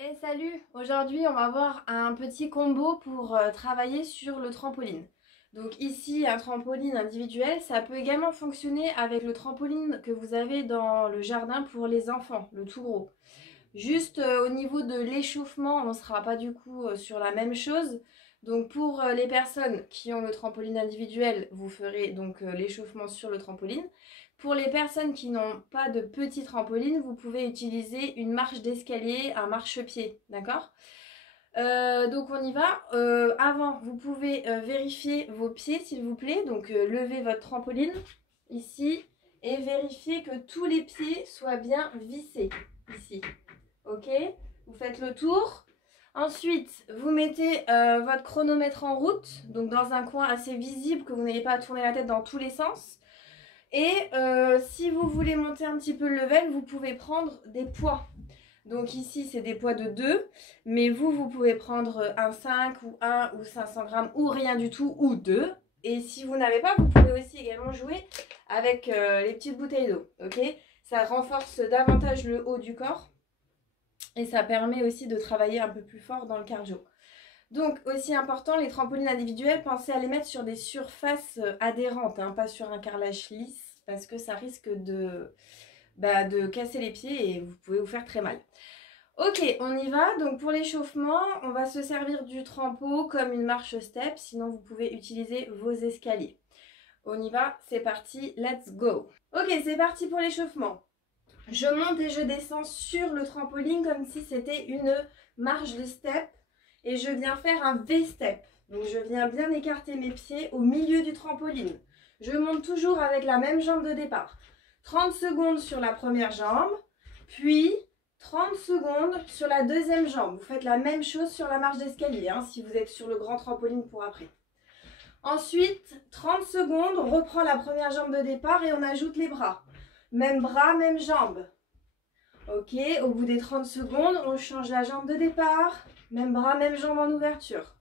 Et salut! Aujourd'hui, on va voir un petit combo pour travailler sur le trampoline. Donc ici, un trampoline individuel, ça peut également fonctionner avec le trampoline que vous avez dans le jardin pour les enfants, le tout gros. Juste au niveau de l'échauffement, on ne sera pas du coup sur la même chose. Donc pour les personnes qui ont le trampoline individuel, vous ferez donc l'échauffement sur le trampoline. Pour les personnes qui n'ont pas de petit trampoline, vous pouvez utiliser une marche d'escalier, un marchepied, d'accord? Donc on y va. Avant, vous pouvez vérifier vos pieds s'il vous plaît. Donc levez votre trampoline ici et vérifiez que tous les pieds soient bien vissés ici. Ok, vous faites le tour. Ensuite, vous mettez votre chronomètre en route, donc dans un coin assez visible que vous n'ayez pas à tourner la tête dans tous les sens. Et si vous voulez monter un petit peu le level, vous pouvez prendre des poids. Donc ici, c'est des poids de 2, mais vous pouvez prendre un 5 ou 1 ou 500 grammes ou rien du tout ou 2. Et si vous n'avez pas, vous pouvez aussi également jouer avec les petites bouteilles d'eau. Ok, ça renforce davantage le haut du corps. Et ça permet aussi de travailler un peu plus fort dans le cardio. Donc aussi important, les trampolines individuels, pensez à les mettre sur des surfaces adhérentes, hein, pas sur un carrelage lisse, parce que ça risque de casser les pieds et vous pouvez vous faire très mal. Ok, on y va. Donc pour l'échauffement, on va se servir du trampo comme une marche step, sinon vous pouvez utiliser vos escaliers. On y va, c'est parti, let's go. Ok, c'est parti pour l'échauffement. Je monte et je descends sur le trampoline comme si c'était une marche de step et je viens faire un V-step. Donc je viens bien écarter mes pieds au milieu du trampoline. Je monte toujours avec la même jambe de départ. 30 secondes sur la première jambe, puis 30 secondes sur la deuxième jambe. Vous faites la même chose sur la marche d'escalier, hein, si vous êtes sur le grand trampoline pour après. Ensuite, 30 secondes, on reprend la première jambe de départ et on ajoute les bras. Même bras, même jambe. Ok, au bout des 30 secondes, on change la jambe de départ. Même bras, même jambe en ouverture.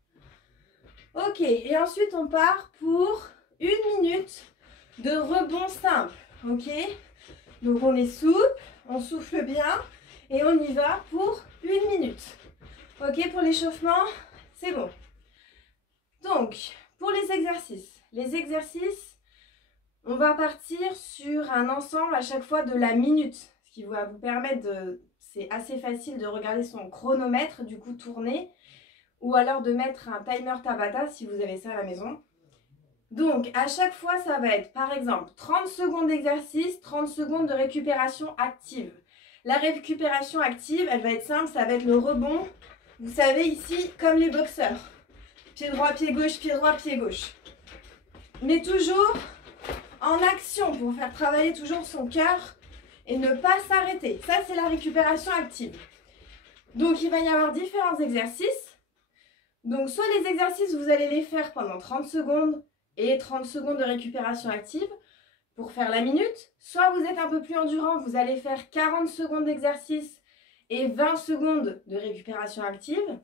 Ok, et ensuite on part pour 1 minute de rebond simple. Ok, donc on est souple, on souffle bien et on y va pour 1 minute. Ok, pour l'échauffement, c'est bon. Donc, pour les exercices, on va partir sur un ensemble à chaque fois de la minute, ce qui va vous permettre de... C'est assez facile de regarder son chronomètre, du coup tourner, ou alors de mettre un timer Tabata si vous avez ça à la maison. Donc, à chaque fois, ça va être, par exemple, 30 secondes d'exercice, 30 secondes de récupération active. La récupération active, elle va être simple, ça va être le rebond. Vous savez, ici, comme les boxeurs. Pied droit, pied gauche, pied droit, pied gauche. Mais toujours en action pour faire travailler toujours son cœur et ne pas s'arrêter. Ça, c'est la récupération active. Donc, il va y avoir différents exercices. Donc, soit les exercices, vous allez les faire pendant 30 secondes et 30 secondes de récupération active pour faire la minute. Soit vous êtes un peu plus endurant, vous allez faire 40 secondes d'exercice et 20 secondes de récupération active.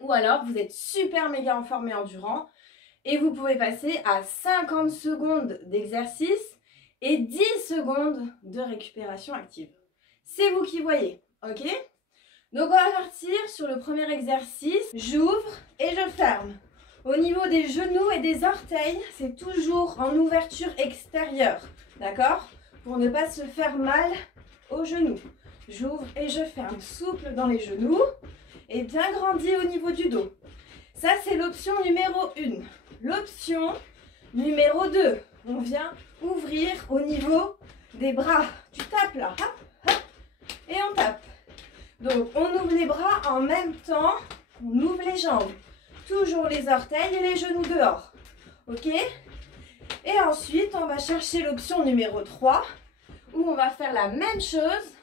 Ou alors, vous êtes super méga en forme et endurant et vous pouvez passer à 50 secondes d'exercice et 10 secondes de récupération active. C'est vous qui voyez, ok? Donc on va partir sur le premier exercice. J'ouvre et je ferme. Au niveau des genoux et des orteils, c'est toujours en ouverture extérieure, d'accord? Pour ne pas se faire mal aux genoux. J'ouvre et je ferme, souple dans les genoux et bien grandi au niveau du dos. Ça, c'est l'option numéro 1. L'option numéro 2, on vient ouvrir au niveau des bras. Tu tapes là, hop, hop, et on tape. Donc, on ouvre les bras en même temps, on ouvre les jambes. Toujours les orteils et les genoux dehors. Ok? Et ensuite, on va chercher l'option numéro 3, où on va faire la même chose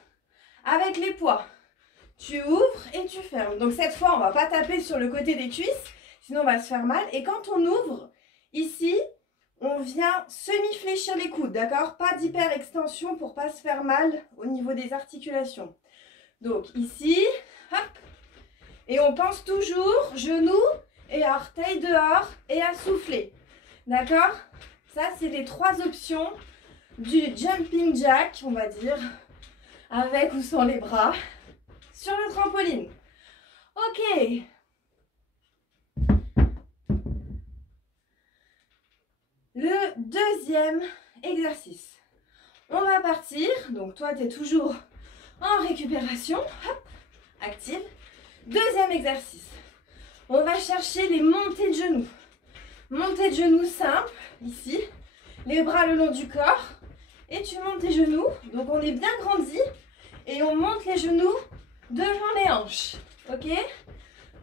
avec les poids. Tu ouvres et tu fermes. Donc, cette fois, on ne va pas taper sur le côté des cuisses, sinon on va se faire mal. Et quand on ouvre, ici, on vient semi-fléchir les coudes, d'accord? Pas d'hyper-extension pour ne pas se faire mal au niveau des articulations. Donc ici, hop, et on pense toujours genoux et orteils dehors et à souffler, d'accord? Ça, c'est les 3 options du jumping jack, on va dire, avec ou sans les bras, sur le trampoline. trampoline. Ok. Le deuxième exercice. On va partir. Donc toi, tu es toujours en récupération. Hop, active. Deuxième exercice. On va chercher les montées de genoux. Montée de genoux simple, ici. Les bras le long du corps. Et tu montes tes genoux. Donc on est bien grandi. Et on monte les genoux devant les hanches. Ok?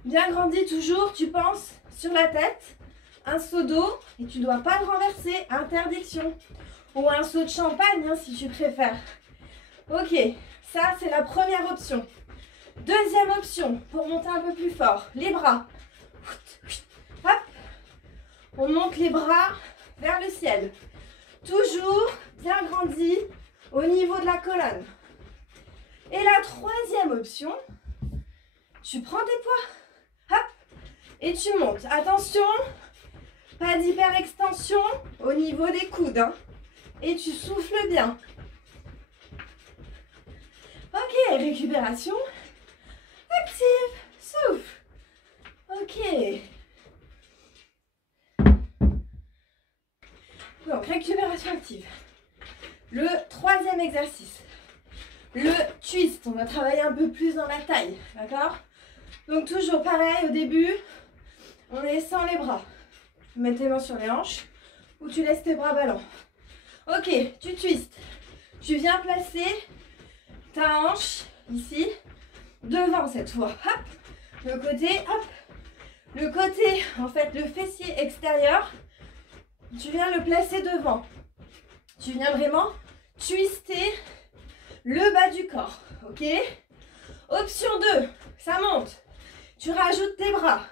Bien grandi toujours, tu penses sur la tête. Un seau d'eau. Et tu ne dois pas le renverser. Interdiction. Ou un seau de champagne, hein, si tu préfères. Ok, ça c'est la première option. Deuxième option, pour monter un peu plus fort, les bras. Hop. On monte les bras vers le ciel. Toujours bien grandi au niveau de la colonne. Et la troisième option, tu prends tes poids. Hop. Et tu montes. Attention, pas d'hyperextension au niveau des coudes. Hein. Et tu souffles bien. Ok, récupération. Active, souffle. Ok. Donc, récupération active. Le troisième exercice. Le twist. On va travailler un peu plus dans la taille. D'accord? Donc, toujours pareil, au début, on est sans les bras. Tu mets tes mains sur les hanches ou tu laisses tes bras ballants. Ok, tu twistes. Tu viens placer ta hanche ici, devant cette fois. Hop, le côté, hop. Le côté, en fait, le fessier extérieur, tu viens le placer devant. Tu viens vraiment twister le bas du corps. Ok? Option 2, ça monte. Tu rajoutes tes bras.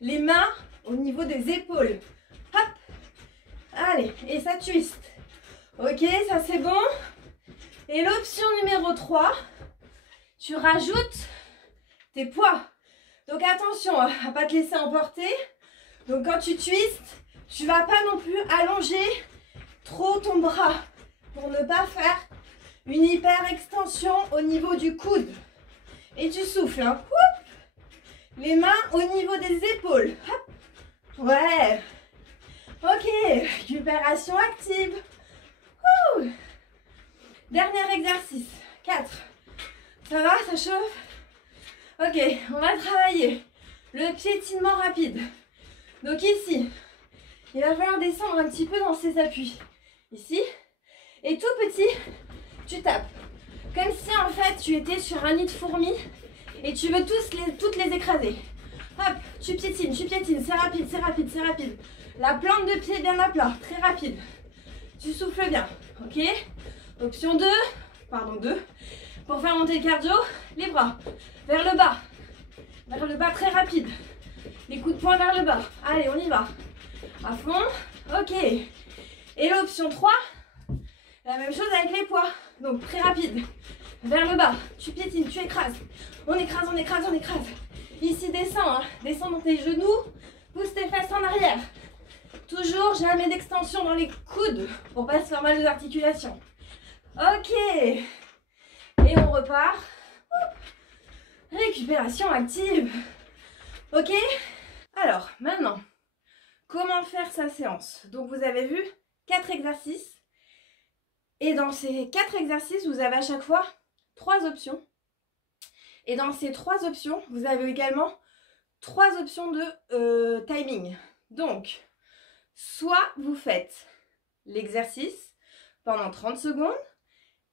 Les mains au niveau des épaules. Hop. Allez, et ça twist. Ok, ça c'est bon. Et l'option numéro 3, tu rajoutes tes poids. Donc attention à ne pas te laisser emporter. Donc quand tu twistes, tu ne vas pas non plus allonger trop ton bras pour ne pas faire une hyper extension au niveau du coude. Et tu souffles. Hein. Les mains au niveau des épaules. Hop. Ouais. Ok, récupération active. Ouh. Dernier exercice. 4. Ça va, ça chauffe? Ok, on va travailler le piétinement rapide. Donc ici, il va falloir descendre un petit peu dans ses appuis. Ici. Et tout petit, tu tapes. Comme si en fait tu étais sur un nid de fourmis et tu veux toutes les écraser. Hop, tu piétines, c'est rapide, c'est rapide, c'est rapide. La plante de pied bien à plat, très rapide. Tu souffles bien, ok? Option 2, pardon 2. Pour faire monter le cardio, les bras vers le bas. Vers le bas très rapide. Les coups de poing vers le bas. Allez, on y va. À fond, ok. Et l'option 3, la même chose avec les poids. Donc très rapide. Vers le bas, tu piétines, tu écrases. On écrase, on écrase, on écrase. Ici, descends, hein. Descends dans tes genoux. Pousse tes fesses en arrière. Toujours jamais d'extension dans les coudes pour pas se faire mal aux articulations. Ok. Et on repart. Récupération active. Ok. Alors, maintenant, comment faire sa séance? Donc, vous avez vu 4 exercices. Et dans ces 4 exercices, vous avez à chaque fois 3 options. Et dans ces 3 options, vous avez également 3 options de timing. Donc, soit vous faites l'exercice pendant 30 secondes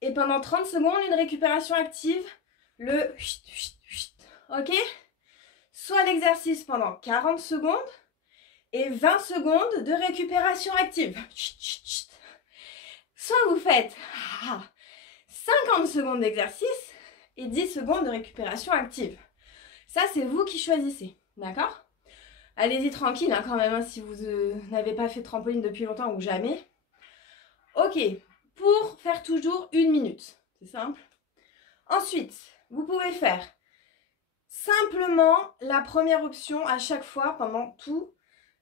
et pendant 30 secondes, une récupération active, le ok? Soit l'exercice pendant 40 secondes et 20 secondes de récupération active. Soit vous faites 50 secondes d'exercice et 10 secondes de récupération active. Ça, c'est vous qui choisissez, d'accord? Allez-y tranquille hein, quand même, hein, si vous n'avez pas fait de trampoline depuis longtemps ou jamais. Ok, pour faire toujours 1 minute, c'est simple. Ensuite, vous pouvez faire simplement la première option à chaque fois pendant toute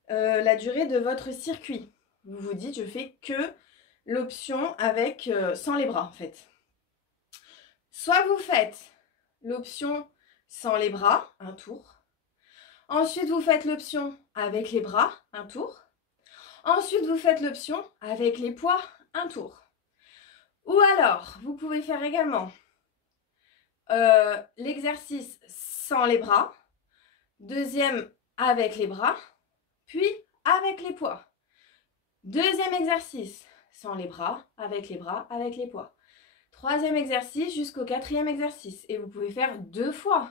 la durée de votre circuit. Vous vous dites, je fais que l'option avec sans les bras en fait. Soit vous faites l'option sans les bras, un tour. Ensuite, vous faites l'option avec les bras, un tour. Ensuite, vous faites l'option avec les poids, un tour. Ou alors, vous pouvez faire également l'exercice sans les bras, deuxième avec les bras, puis avec les poids. Deuxième exercice, sans les bras, avec les poids. Troisième exercice jusqu'au quatrième exercice. Et vous pouvez faire 2 fois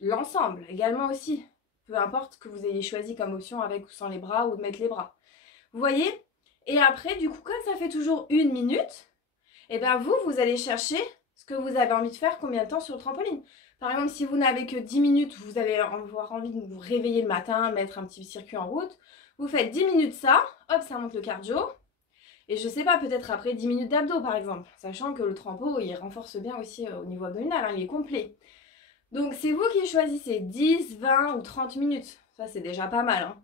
l'ensemble également aussi. Peu importe que vous ayez choisi comme option avec ou sans les bras ou de mettre les bras. Vous voyez? Et après, du coup, comme ça fait toujours 1 minute, et bien vous allez chercher ce que vous avez envie de faire combien de temps sur le trampoline. Par exemple, si vous n'avez que 10 minutes, vous allez avoir envie de vous réveiller le matin, mettre un petit circuit en route. Vous faites 10 minutes ça, hop, ça monte le cardio. Et je sais pas, peut-être après 10 minutes d'abdos par exemple. Sachant que le trampo, il renforce bien aussi au niveau abdominal, hein, il est complet. Donc c'est vous qui choisissez 10, 20 ou 30 minutes. Ça c'est déjà pas mal. Hein.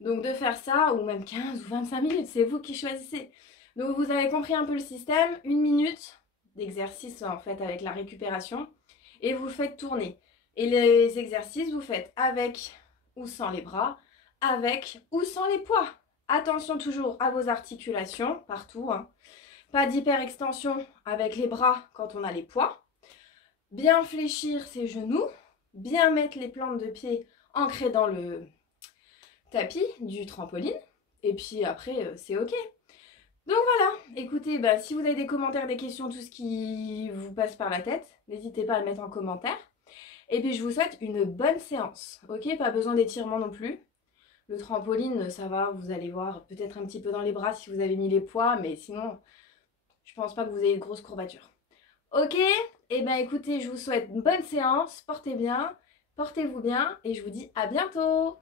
Donc de faire ça, ou même 15 ou 25 minutes, c'est vous qui choisissez. Donc vous avez compris un peu le système. 1 minute d'exercice en fait avec la récupération. Et vous faites tourner. Et les exercices, vous faites avec ou sans les bras, avec ou sans les poids. Attention toujours à vos articulations, partout. Hein. Pas d'hyperextension avec les bras quand on a les poids. Bien fléchir ses genoux. Bien mettre les plantes de pied ancrées dans le tapis du trampoline. Et puis après, c'est ok. Donc voilà, écoutez, si vous avez des commentaires, des questions, tout ce qui vous passe par la tête, n'hésitez pas à le mettre en commentaire. Et puis je vous souhaite une bonne séance, ok? Pas besoin d'étirement non plus. Le trampoline, ça va, vous allez voir, peut-être un petit peu dans les bras si vous avez mis les poids, mais sinon, je pense pas que vous ayez de grosses courbatures. Ok? Et bien écoutez, je vous souhaite une bonne séance, portez-vous bien, et je vous dis à bientôt!